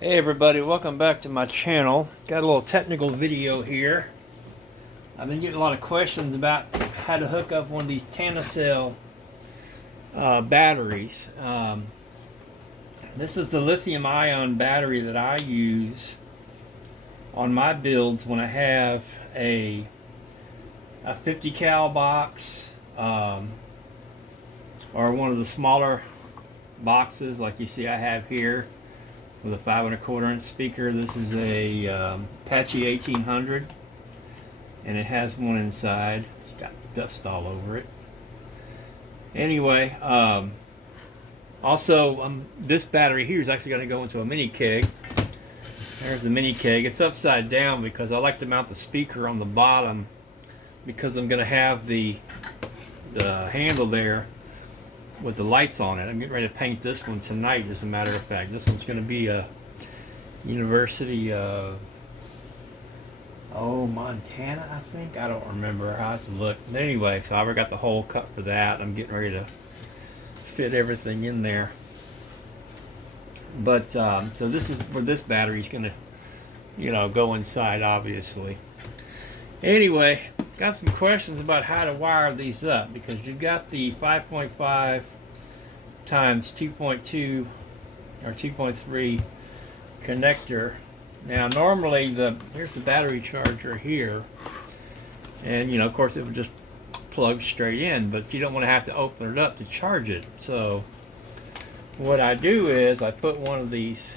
Hey everybody, welcome back to my channel. Got a little technical video here. I've been getting a lot of questions about how to hook up one of these TalentCell batteries. This is the lithium ion battery that I use on my builds when I have a 50 cal box or one of the smaller boxes like you see I have here with a 5 1/4 inch speaker. This is a Apache 1800 and it has one inside. It's got dust all over it. Anyway, this battery here is actually going to go into a mini keg. There's the mini keg. It's upside down because I like to mount the speaker on the bottom because I'm going to have the handle there with the lights on it. I'm getting ready to paint this one tonight, as a matter of fact. This one's going to be a University of Montana, I think. I don't remember. I have to look. But anyway, so I already got the hole cut for that. I'm getting ready to fit everything in there. But so this is where this battery's going to, go inside, obviously. Anyway, got some questions about how to wire these up because you've got the 5.5 times 2.2 or 2.3 connector. Now normally here's the battery charger here, and of course it would just plug straight in, but you don't want to have to open it up to charge it. So what I do is I put one of these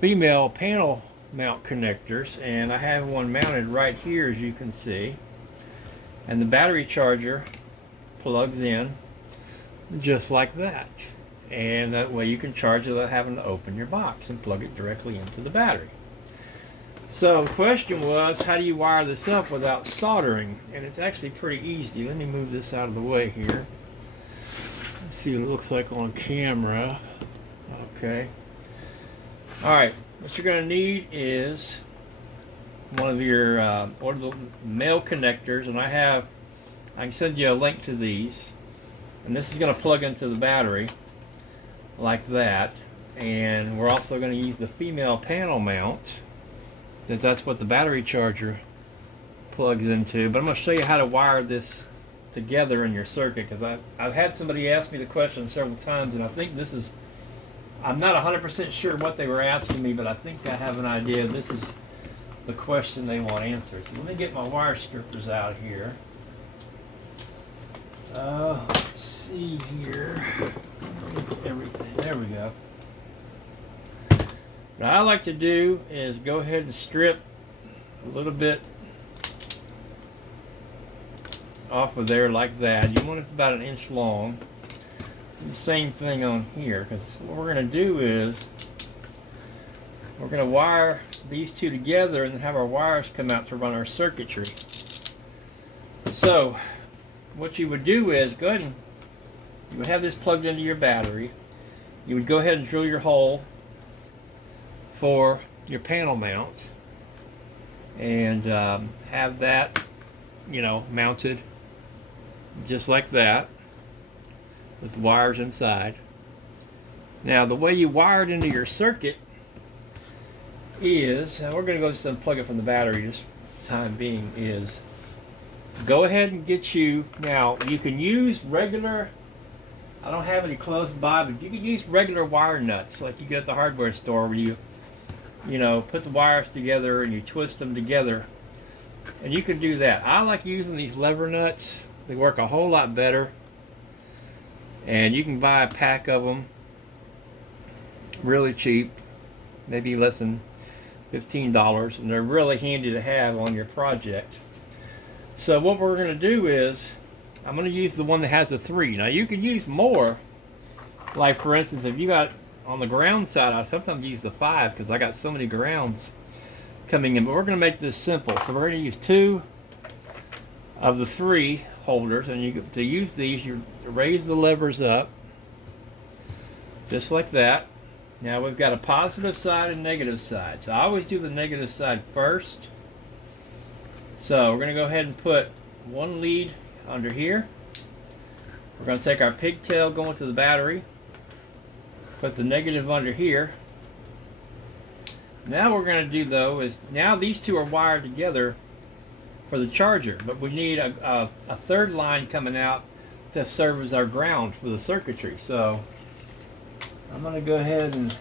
female panel mount connectors, and I have one mounted right here, as you can see, and the battery charger plugs in just like that, and that way you can charge it without having to open your box and plug it directly into the battery. So the question was, how do you wire this up without soldering? And it's actually pretty easy. Let me move this out of the way here. Let's see what it looks like on camera. Okay, alright, what you're going to need is one of your or the male connectors, and I can send you a link to these, and this is going to plug into the battery like that. And we're also going to use the female panel mount, that's what the battery charger plugs into. But I'm going to show you how to wire this together in your circuit, because I've had somebody ask me the question several times, and I think I'm not 100% sure what they were asking me, but I think I have an idea. This is the question they want answered. So let me get my wire strippers out here. Let's see here. Where's everything? There we go. What I like to do is go ahead and strip a little bit off of there like that. You want it about 1 inch long. The same thing on here, because what we're going to do is we're going to wire these two together and have our wires come out to run our circuitry. So what you would do is go ahead and you would have this plugged into your battery. You would go ahead and drill your hole for your panel mount and have that mounted just like that, with wires inside. Now the way you wire it into your circuit is, and we're going to go just unplug it from the battery just for the time being, is go ahead and get you, now you can use regular, I don't have any close by, but you can use regular wire nuts like you get at the hardware store, where you put the wires together and you twist them together, and you can do that. I like using these lever nuts. They work a whole lot better, and you can buy a pack of them really cheap, maybe less than $15, and they're really handy to have on your project. So what we're going to do is I'm going to use the one that has a 3. Now you can use more, like for instance, if you got on the ground side, I sometimes use the 5 because I got so many grounds coming in, but we're going to make this simple. So we're going to use 2 of the 3 holders, and to use these, you raise the levers up just like that. Now we've got a positive side and negative side, so I always do the negative side first. So we're going to go ahead and put one lead under here. We're going to take our pigtail going to the battery, put the negative under here, Now what we're going to do though is, now these two are wired together for the charger, but we need a third line coming out to serve as our ground for the circuitry. So I'm going to go ahead and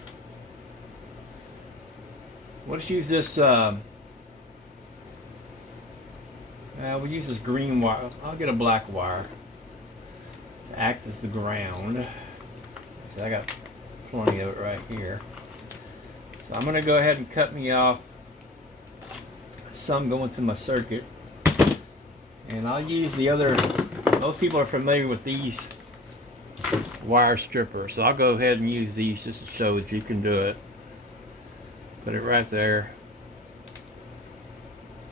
let's use this. We'll use this green wire. I'll get a black wire to act as the ground. So I got plenty of it right here. So I'm going to go ahead and cut me off some going to my circuit. And I'll use the other, most people are familiar with these wire strippers. So I'll go ahead and use these just to show that you can do it. Put it right there.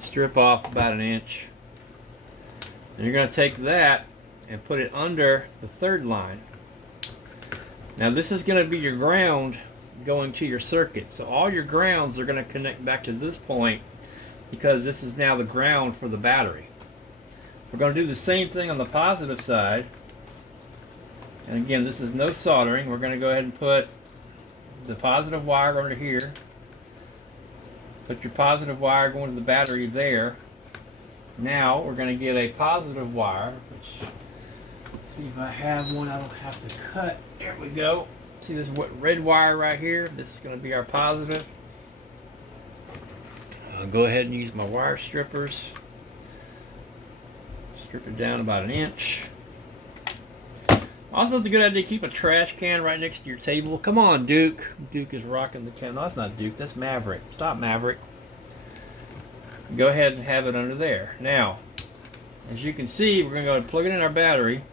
Strip off about 1 inch. And you're going to take that and put it under the third line. Now this is going to be your ground going to your circuit. So all your grounds are going to connect back to this point because this is now the ground for the battery. We're going to do the same thing on the positive side. And again, this is no soldering. We're going to go ahead and put the positive wire under here. Put your positive wire going to the battery there. Now we're going to get a positive wire, which, let's see if I have one I don't have to cut. There we go. See this red wire right here? This is going to be our positive. I'll go ahead and use my wire strippers. Strip it down about 1 inch. Also, it's a good idea to keep a trash can right next to your table. Come on, Duke. Duke is rocking the can. No, that's not Duke. That's Maverick. Stop, Maverick. Go ahead and have it under there. Now, as you can see, we're going to go and plug it in our battery.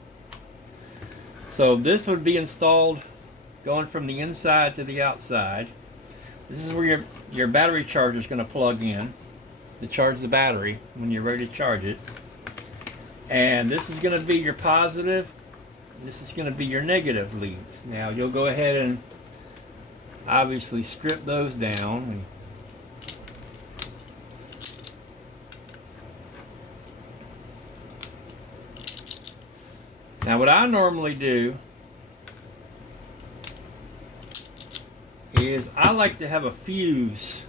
So this would be installed going from the inside to the outside. This is where your battery charger is going to plug in to charge the battery when you're ready to charge it. And this is going to be your positive. This is going to be your negative leads. Now you'll go ahead and obviously strip those down. Now what I normally do is I like to have a fuse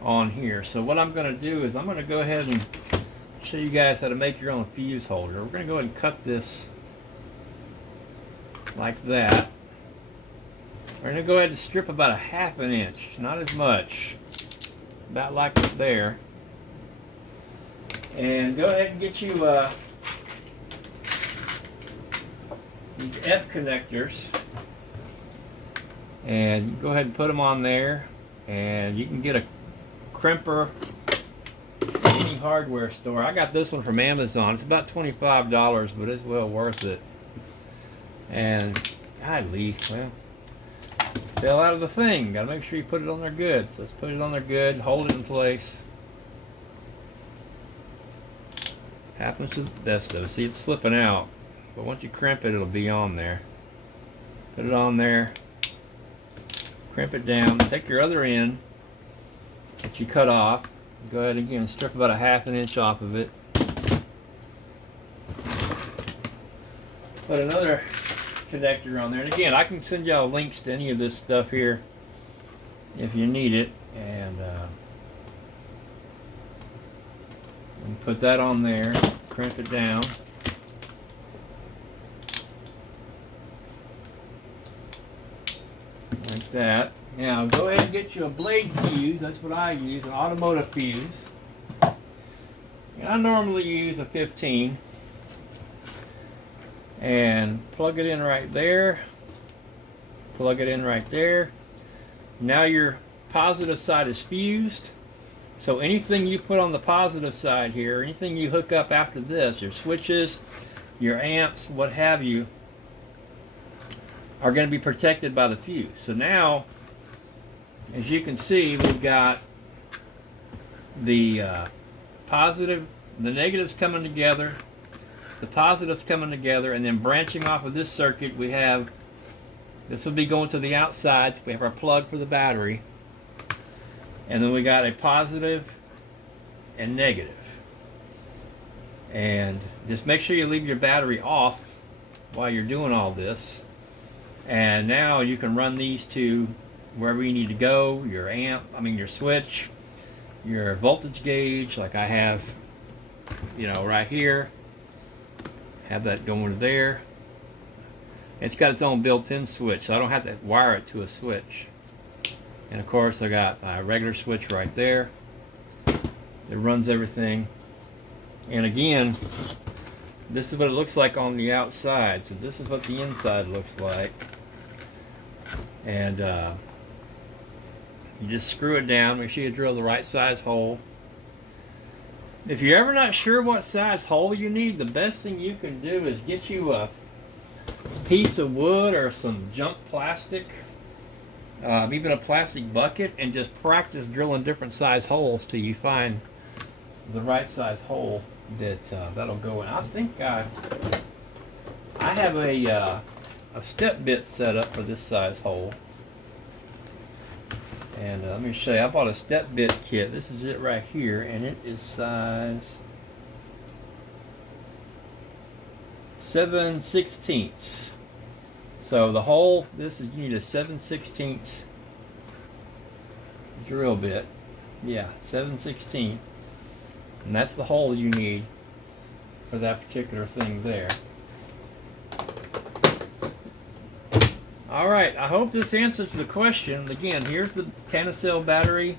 on here. So what I'm going to do is I'm going to go ahead and show you guys how to make your own fuse holder. We're going to go ahead and cut this like that. We're going to go ahead and strip about 1/2 inch, not as much, about like there. And go ahead and get you these F connectors, and you go ahead and put them on there. And you can get a crimper at any hardware store. I got this one from Amazon. It's about $25, but it's well worth it. And golly, well, fell out of the thing. Got to make sure you put it on there good. So let's put it on there good. Hold it in place. Happens to the best of us. See, it's slipping out, but once you crimp it, it'll be on there. Put it on there. Crimp it down. Take your other end that you cut off. Go ahead again, strip about 1/2 inch off of it. Put another connector on there. And again, I can send y'all links to any of this stuff here if you need it. And put that on there. Crimp it down. Like that. Now go ahead and get you a blade fuse. That's what I use, an automotive fuse. And I normally use a 15. And plug it in right there. Plug it in right there. Now your positive side is fused. So anything you put on the positive side here, anything you hook up after this, your switches, your amps, what have you, are going to be protected by the fuse. So now, as you can see, we've got the positive, the negatives coming together, the positives coming together, and then branching off of this circuit, we have, this will be going to the outside, so we have our plug for the battery, and then we got a positive and negative. And just make sure you leave your battery off while you're doing all this. And now you can run these two wherever you need to go, your your switch, your voltage gauge, like I have, right here. Have that going there. It's got its own built-in switch, so I don't have to wire it to a switch. And of course, I got a regular switch right there that runs everything. And again, this is what it looks like on the outside. So this is what the inside looks like. And you just screw it down. Make sure you drill the right size hole. If you're ever not sure what size hole you need, the best thing you can do is get you a piece of wood or some junk plastic, even a plastic bucket, and just practice drilling different size holes till you find the right size hole that'll go in. I think I have a step bit set up for this size hole. And let me show you, I bought a step bit kit. This is it right here, and it is size 7/16. So the hole, you need a 7/16 drill bit. Yeah, 7/16. And that's the hole you need for that particular thing there. Alright, I hope this answers the question. Again, here's the TalentCell battery.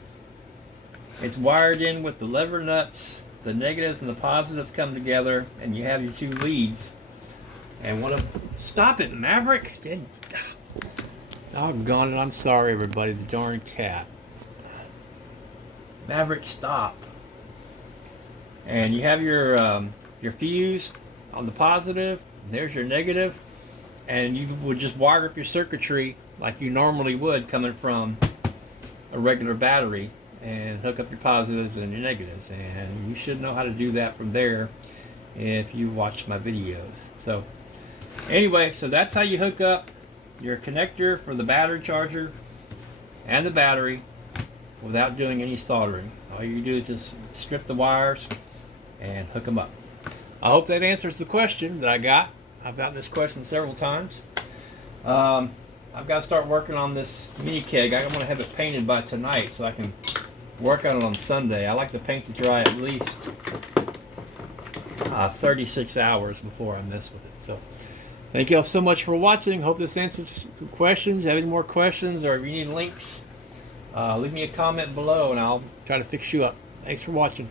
It's wired in with the lever nuts. The negatives and the positives come together, and you have your two leads. And stop it, Maverick! Doggone it, I'm sorry everybody, the darn cat. Maverick, stop. And you have your fuse on the positive. There's your negative. And you would just wire up your circuitry like you normally would coming from a regular battery and hook up your positives and your negatives. And you should know how to do that from there if you watch my videos. So anyway, so that's how you hook up your connector for the battery charger and the battery without doing any soldering. All you do is just strip the wires and hook them up. I hope that answers the question that I got. I've gotten this question several times. I've got to start working on this mini keg. I'm going to have it painted by tonight so I can work on it on Sunday. I like the paint to dry at least 36 hours before I mess with it. So thank you all so much for watching. Hope this answers some questions. If you have any more questions or if you need links, leave me a comment below and I'll try to fix you up. Thanks for watching.